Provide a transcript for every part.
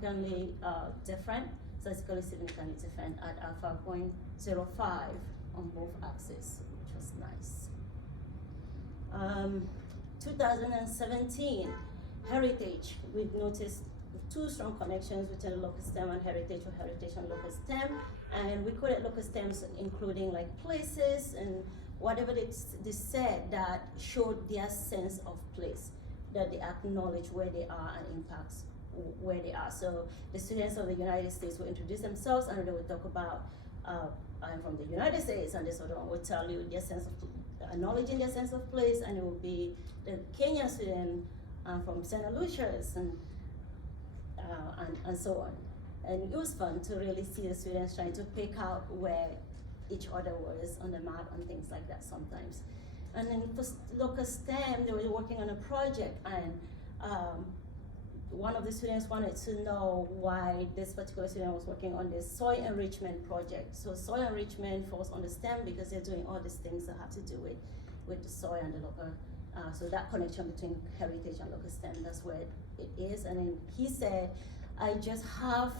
significantly different, statistically significantly different at alpha 0.05 on both axes, which was nice. 2017, heritage, we noticed two strong connections between locus stem and heritage, or heritage and locus stem, and we coded locus stems including like places and whatever they said that showed their sense of place, that they acknowledge where they are and impacts where they are. So the students of the United States will introduce themselves and they will talk about, I'm from the United States, and this other one will tell you their sense of, acknowledging their sense of place, and it will be the Kenyan student from St. Lucia's and so on. And it was fun to really see the students trying to pick out where each other was on the map and things like that sometimes. And then for locus stem, they were working on a project, and one of the students wanted to know why this particular student was working on this soil enrichment project. So soil enrichment falls on the stem because they're doing all these things that have to do with the soil and the local. So that connection between heritage and locus stem, that's where it is. And then he said, I just have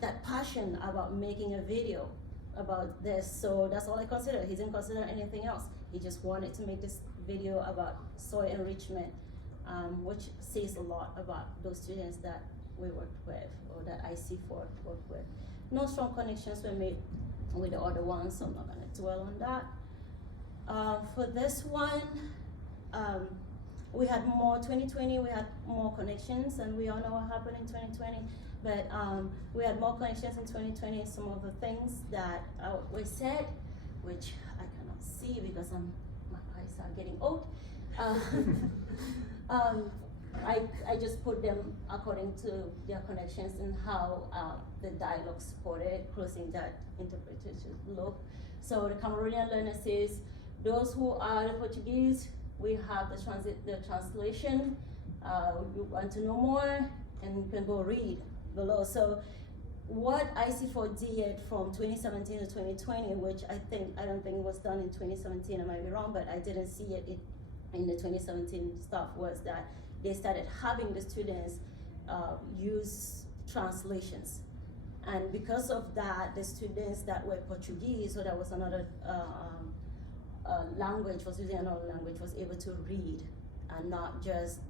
that passion about making a video about this, so that's all I consider. He didn't consider anything else. He just wanted to make this video about soil enrichment, which says a lot about those students that we worked with, or that IC4 worked with. No strong connections were made with the other ones, so I'm not gonna dwell on that. For this one, we had more 2020, we had more connections, and we all know what happened in 2020. But we had more connections in 2020. Some of the things that were said, which I cannot see because my eyes are getting old. I just put them according to their connections and how the dialogue supported closing that interpretation loop. So the Cameroonian learner says, those who are the Portuguese, we have the translation. You want to know more, and you can go read below. So what IC4 did from 2017 to 2020, which I don't think was done in 2017, I might be wrong, but I didn't see it in the 2017 stuff, was that they started having the students use translations. And because of that, the students that were Portuguese, so that was another language, was using another language, was able to read and not just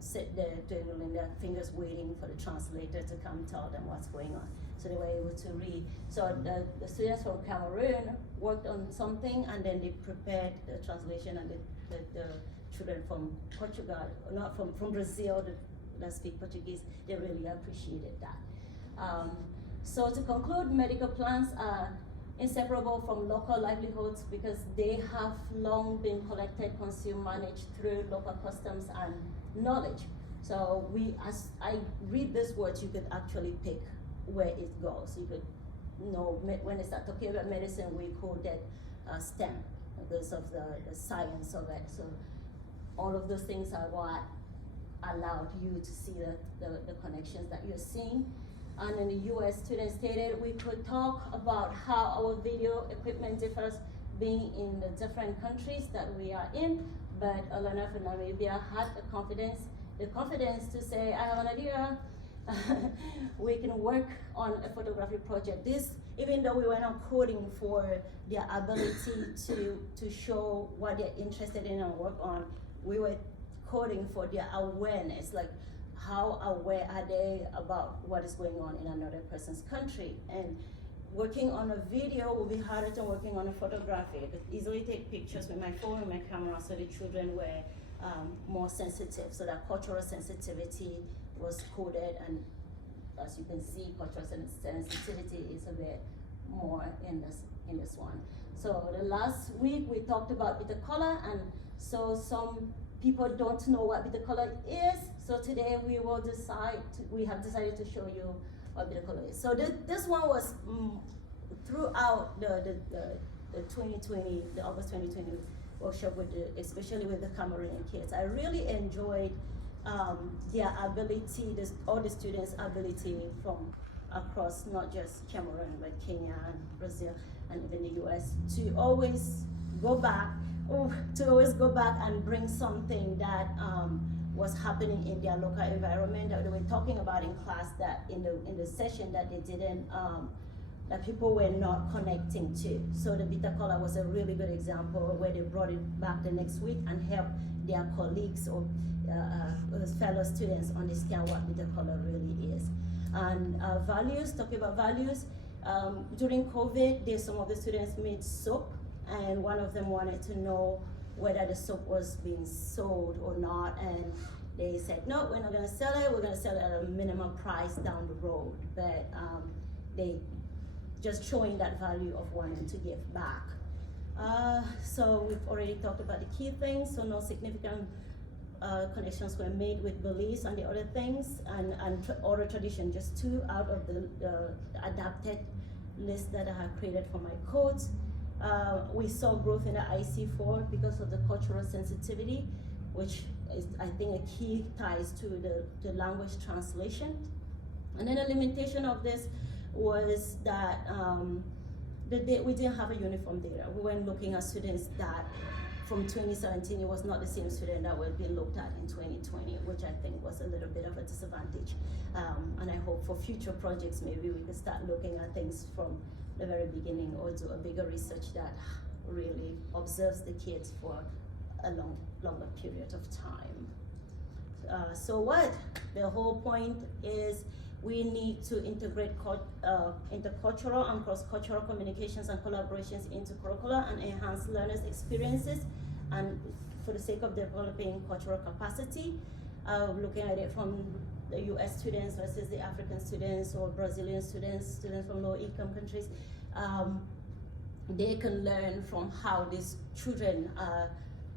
sit there twiddling their fingers waiting for the translator to come tell them what's going on. So they were able to read. So the students from Cameroon worked on something, and then they prepared the translation, and the children from Portugal, not from Brazil that speak Portuguese, they really appreciated that. So to conclude, medical plans are inseparable from local livelihoods because they have long been collected, consumed, managed through local customs and knowledge. So as I read these words, you could actually pick where it goes. You could know when they start talking about medicine, we call that STEM because of the science of it. So all of those things are what allowed you to see the connections that you're seeing. And in the US, students stated we could talk about how our video equipment differs being in the different countries that we are in, but a learner from Namibia had the confidence to say, I have an idea, we can work on a photography project. This, even though we were not coding for their ability to show what they're interested in and work on, we were coding for their awareness, like how aware are they about what is going on in another person's country. And working on a video will be harder than working on a photography. I could easily take pictures with my phone and my camera, so the children were more sensitive. So that cultural sensitivity was coded, and as you can see, cultural sensitivity is a bit more in this one. So the last week we talked about bitter color, and so some people don't know what bitter color is. So today we have decided to show you what bitter color is. So this one was throughout the 2020, the August 2020 workshop, especially with the Cameroonian kids. I really enjoyed their ability, all the students' ability from across not just Cameroon, but Kenya and Brazil and even the US, to always go back and bring something that was happening in their local environment that they were talking about in class, that in the session that they didn't, that people were not connecting to. So the bitter color was a really good example where they brought it back the next week and helped their colleagues or fellow students understand what bitter color really is. And values, talking about values, during COVID, some of the students made soap, and one of them wanted to know whether the soap was being sold or not, and they said, no, we're not gonna sell it, we're gonna sell it at a minimum price down the road. But they just showing that value of wanting to give back. So we've already talked about the key things, so no significant connections were made with beliefs and the other things, and oral tradition, just 2 out of the adapted list that I have created for my codes. We saw growth in the IC4 because of the cultural sensitivity, which is, I think, a key ties to the language translation. And then the limitation of this was that we didn't have a uniform data. We weren't looking at students that from 2017, it was not the same student that were being looked at in 2020, which I think was a little bit of a disadvantage. And I hope for future projects, maybe we could start looking at things from the very beginning, or do a bigger research that really observes the kids for a longer period of time. So what? The whole point is we need to integrate intercultural and cross-cultural communications and collaborations into curricula and enhance learners' experiences, and for the sake of developing cultural capacity, looking at it from the US students versus the African students or Brazilian students from low-income countries. They can learn from how these children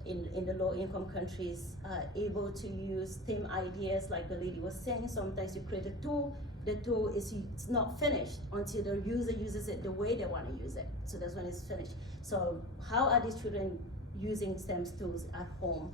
in the low-income countries are able to use theme ideas, like the lady was saying. Sometimes you create a tool, the tool is it's not finished until the user uses it the way they want to use it. So that's when it's finished. So how are these children using STEM tools at home?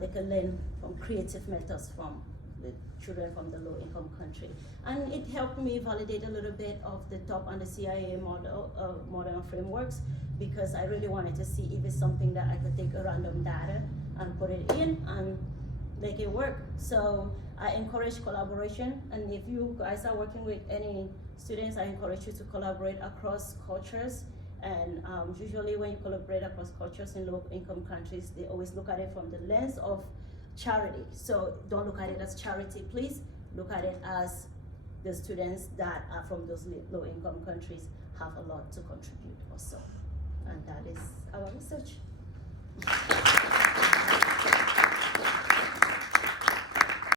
They can learn from creative methods from the children from the low-income country. And it helped me validate a little bit of the top and the CIA model frameworks, because I really wanted to see if it's something that I could take a random data and put it in and make it work. So I encourage collaboration, and if you guys are working with any students, I encourage you to collaborate across cultures. And usually when you collaborate across cultures in low-income countries, they always look at it from the lens of charity. So don't look at it as charity, please. Look at it as the students that are from those low-income countries have a lot to contribute also. And that is our research.